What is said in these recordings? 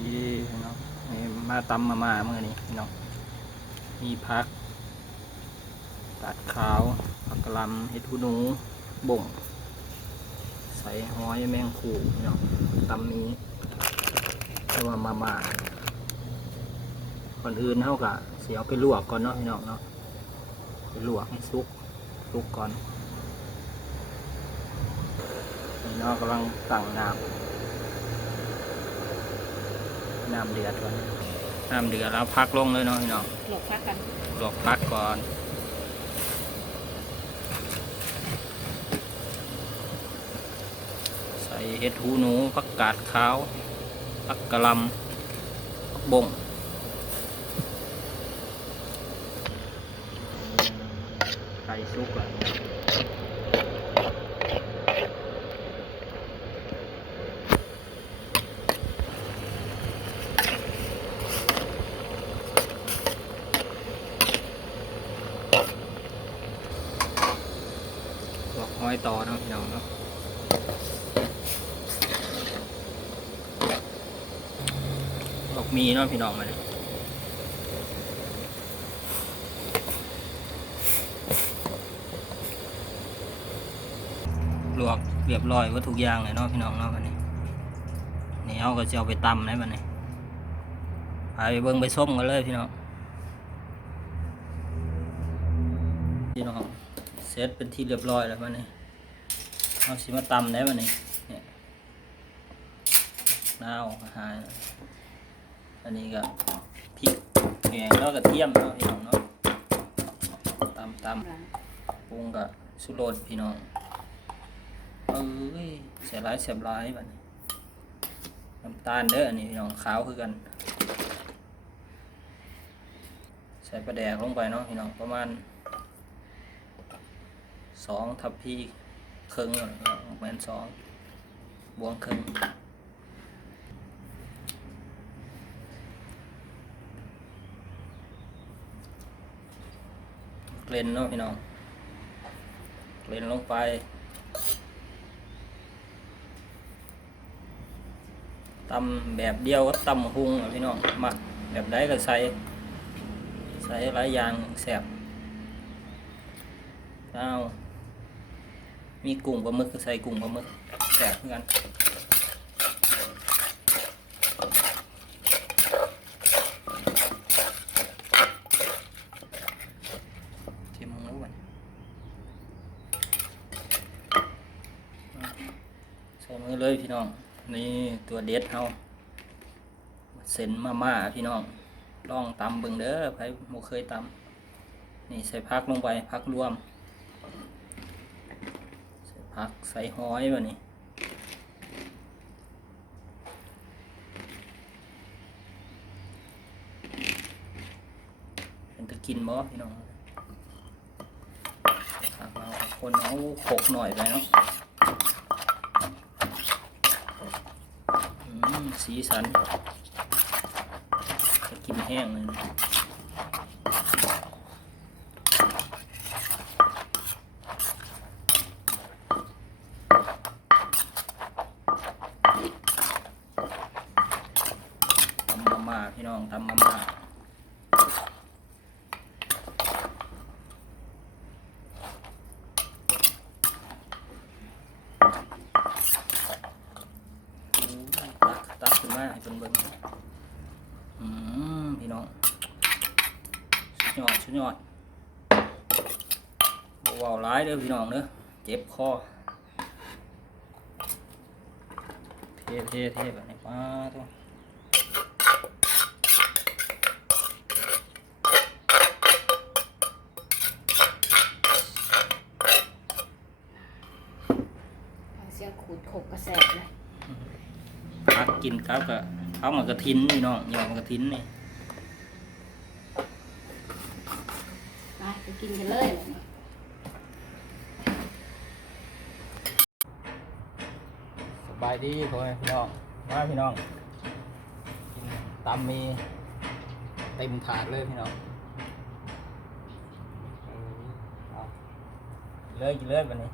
ดีเนาะมาตำมาเมื่อนี้เนาะมีผักกาดขาวผักกะหล่ำเห็ดหูหนูบ่งใส่หอยแมงขู่เนาะตำนี้เรียกว่ามาก่อนอื่นเท่ากับเสียเอาไปลวกก่อนเนาะพี่น้องเนาะไปลวกให้สุกก่อนนี่เนาะกำลังตั้งน้ำเดือดก่อนน้ำเดือดแล้วพักลงเลยเนาะพี่น้องหลบพักกันลวกพักก่อนใส่เห็ดหูหนูผักกาดขาวผักกะหล่ำผักบ่งไก่สุกอ่ะลวกหอยต่อเนาะพี่น้องเนาะลวกมีเนาะพี่น้องมาเลยลวกเรียบร้อยว่าทุกอย่างเลยเนาะพี่น้องเนาะวันนี้นี่เอาก็จะเอาไปตำนะวันนี้ไปเบิ่งไปส้มกันเลยพี่น้องเสร็จเป็นที่เรียบร้อยแล้ววันนี้เอาสิมาตำได้วันนี้เนี่ยน้าวหายอันนี้ก็พริกแกงแล้วก็เทียมเนาะพี่น้องเนาะตำปรุงกับสุโรสพี่น้องเสียบร้ายแบบนี้น้ำตาลเด้ออันนี้พี่น้องขาวคือกันใส่ปลาแดกลงไปเนาะพี่น้องประมาณ2 ทัพพีครึ่งเหมือน2 บวงครึ่งเกล็นเนาะพี่น้องเกล็นลงไปตำแบบเดียวก็ตำหุงพี่น้องหมักแบบใดก็ใส่หลายอย่างแซ่บเอามีกุ้งปลาหมึกก็ใส่กุ้งปลาหมึกแซ่บเหมือนกันชิมหมูก่อนใส่มือเลยพี่น้องนี่ตัวเด็ดเฮาเส้นมาพี่น้องลองตำเบิ่งเด้อใครบ่เคยตำนี่ใส่ผักลงไปผักรวมใส่ผักใส่หอยแบบนี้เป็นตะกินบ่พี่น้องผักเราคนเอาโขกหน่อยไปเนาะสีสันจะกินแห้งเลยนะตำมาพี่น้องตำมาตักขึ้นมาให้เป็นเบิ้งพี่น้องสุดยอดว้าวร้ายเด้อพี่น้องเด้อเจ็บคอเท่แบบนี้ป้าตัวเสียงขูดขบกระแสเลยพักกินครับกับข้าวหมากกระทินนี่น้องยอมกระทินนี่ไปกินกันเลยสบายดีพ่อแม่พี่น้องมาพี่น้องกินตำมีเต็มถาดเลยพี่น้องกินเลยวันนี้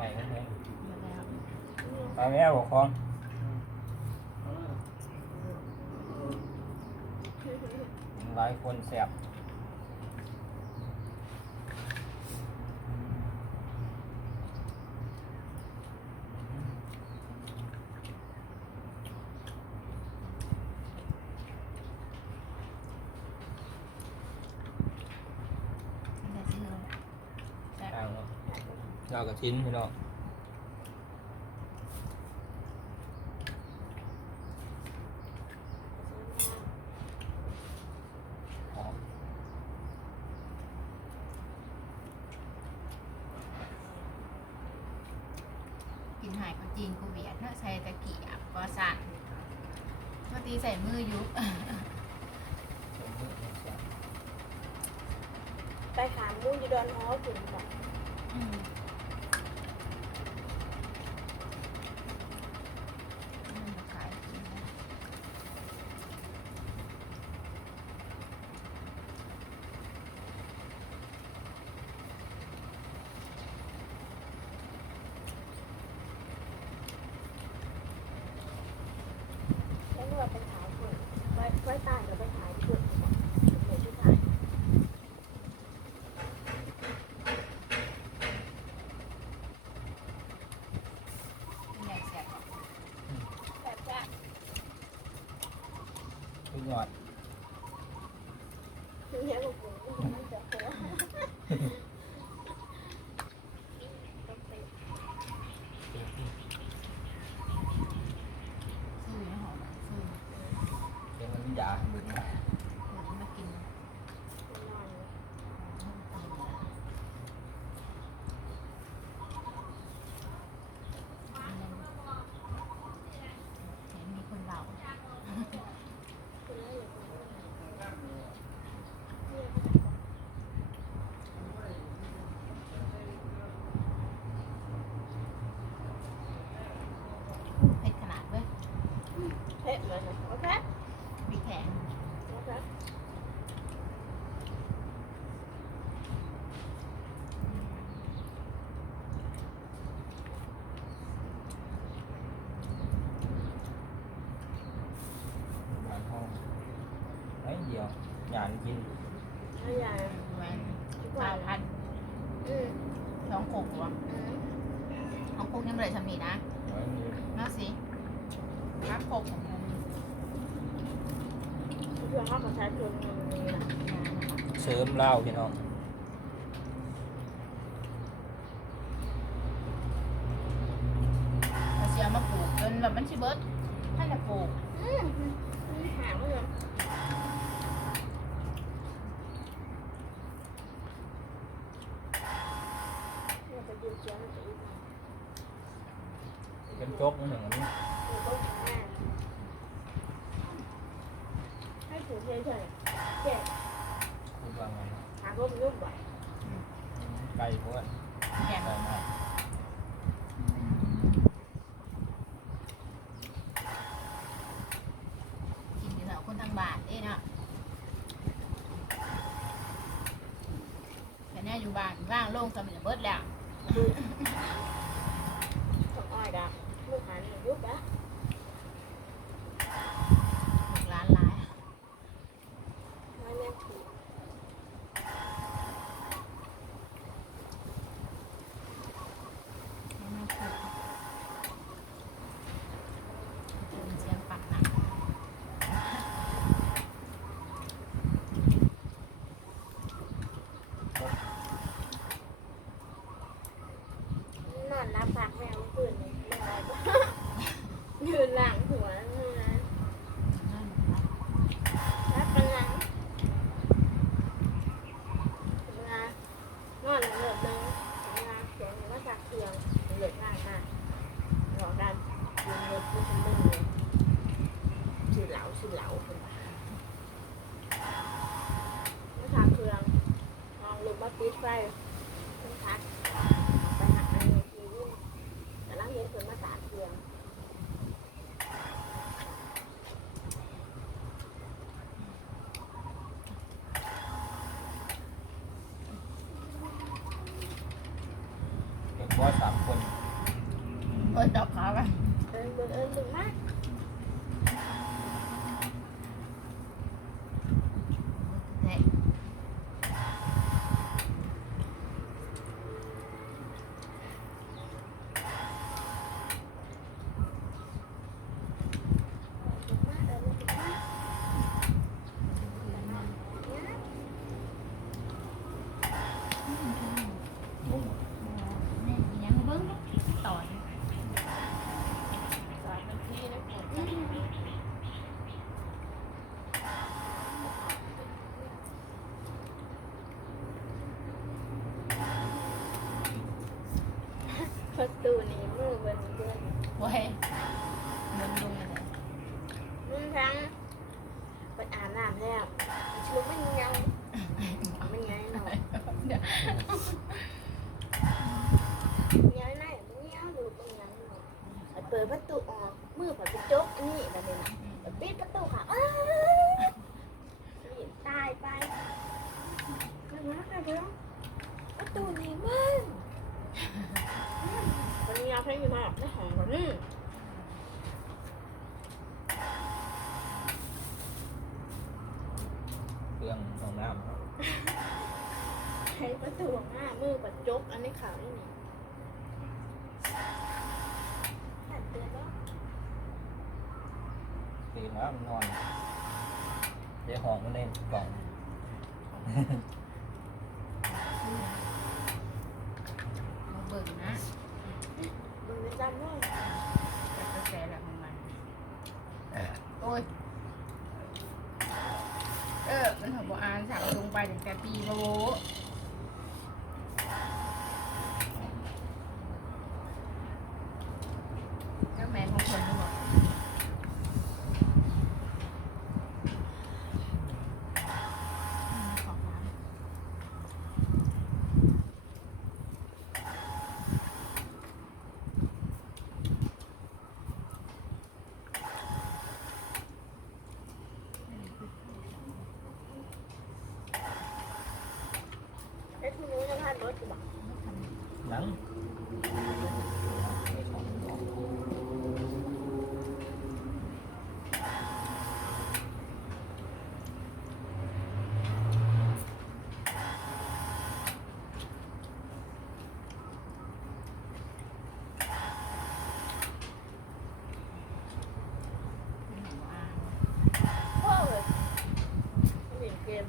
ม ม่ก็แห้ง มาแล้ว ไปแม่บอกของหลายคนแสบเรากับชิ้นพี่น้องหอม กินหายก็จีนกูเวียดเนาะใส่ตะเกียบก็สั่นเมื่อตีใส่มือยุบ ไปหามูอยู่ดอนฮอถึงแบบ ขายกินนะ แล้วก็ไปขายถึงไว้ตายแล้วไปขายถึงเดี๋ยวที่ขาย แหลกแสบ แบบว่า ทุกยอด คือเนี้ยลูกหมูมันจะตัวต้องไป สู้นะหอมสู้ เดี๋ยวมันยาบึงมา มากิน นอน เห็นมีคนเบา คือแล้วอยู่ เผ็ดขนาดเว้ย เผ็ดเลยนะโอเค พริกแข็ง โอเค หวานห้องไอ้เดียวหยานกิน ถ้าอย่าง แหวน ทุก ข้า วัน วพัน อืม ท้องโขกวะท้องโขกยังไม่ได้ทำนี่นะ ไว้มี น่าสิพักโขกของมัน เพื่อเขาก็ใช้ทุนมันมีนะ เสริมเหล้าพี่น้อง เราเสียมาปลูกจนแบบมันชิเบิร์ดท่านจะปลูก มีหางเลยเราไปดูเชียงมันจะอีก เป็นจกหนึ่งอันนี้ อยู่ต้นแม่ให้ถือเฉยๆเจ็บ พูดว่าไงนะ หาพวกมันยุ่งบ่อย ไก่พวก แกง ไก่มาก กินอยู่แถวคนทางบ้านเอ้เนาะแต่เนี่ยอยู่บ้านว่างโล่งสมัยเบิร์ดแล้ว ต้องอ้อยดำลูกหานี่ยุบแล้ว ลูกร้านหลาย มาเนี่ยถือ ให้แม่ปลูกเป็นเสียงปักหนัก นอนรับพักแม่เมื่อคืนนี้ไม่ได้ปะยืนหลังหัวนั่นนะ นั่นนะ รับกันหลังเวลานอนหลังเหลือบนึงเวลาเสียงว่าสักเทียงเหลือบง่ายมากรอการยืนเงินพูดทำเรื่องเลยชื่อเหลาคนมาว่าสักเทียงมองลงมาปิดไฟต้องทักไปหาในทีวีแต่ละเห็นคนมาตากเทียง เป็นพวก3 คน เปิดดอกขาไป เบิ่งมาก เฮ้ย งง นี่ยังเบิ้งต่อย สอนเป็นที่นะประตูนี้มือเบิ่น เว้ยมันลงอะไร มึงทั้งไปอาบน้ำแล้วชุบไม่ยังไม่ไงหรอก เดี๋ยว ย้ายไหนมึงย้ายดูตรงนั้นหรอกเปิดประตูออกมือผ่อนไปจกอันนี้แบบนี้นะปิดประตูค่ะตายไปไม่มาใครไปแล้วประตูนี้มึงตอนนี้ยาเพ่งอยู่มากในห้องก่อนนี่ เครื่องห้องน้ำครับ ใช้ประตูหน้ามือปัดจกอันนี้ขาวนี่นี่ตัดเตือนแล้ว ตื่นแล้วมันนอนเดี๋ยวห้องมันเล่นกล่อง มาเบิ่งนะ มึงจะจำว่า แต่กระแสแหละของมันโอ้ยมันหัวบ่อ่านสั่งลงไปถึงแต่ปีมาโวเจ้าแม่ของคนที่บอกขอบคุณ ไอ้ทุนนู้นจะพลาดรถกูบอก หนังโอ้ยเล่นเกม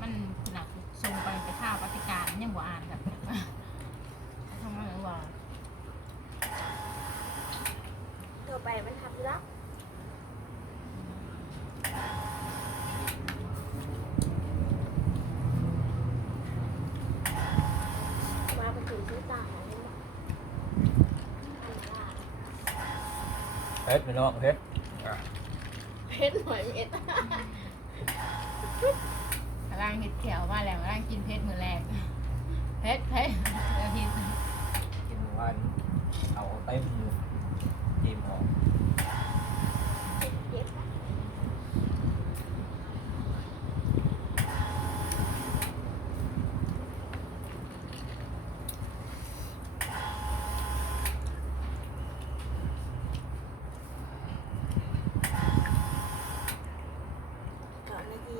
มันหนักส่งไปข้าวปฏิการยังบ่อ่านแบบทำไมว่า ตัวไปมันทำแล้วมาไปถึงที่ต่างของนี่มั้ง เพชรพี่น้องเพชร เพชรหน่อยเอ็ด ร่างเห็ดแขวมาแล้วร่างกินเพชรมือแรกเพชรเดี๋ยวฮิต กินวันเอาเต็มจิ้มออก เย็ดนะก่อนนาที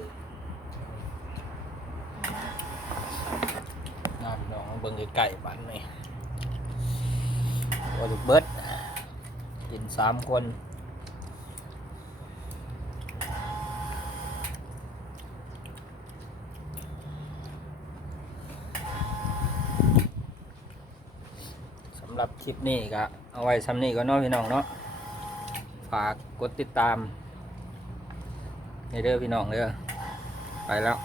งานน้องเบิ่งไก่ๆบ้านนี่ว่าจะเบิดกิน3 คนสำหรับคลิปนี้ก็เอาไว้ซ้ำนี้ก็น้องพี่น้องเนาะฝากกดติดตามในเด้อพี่น้องเด้อไปแล้ว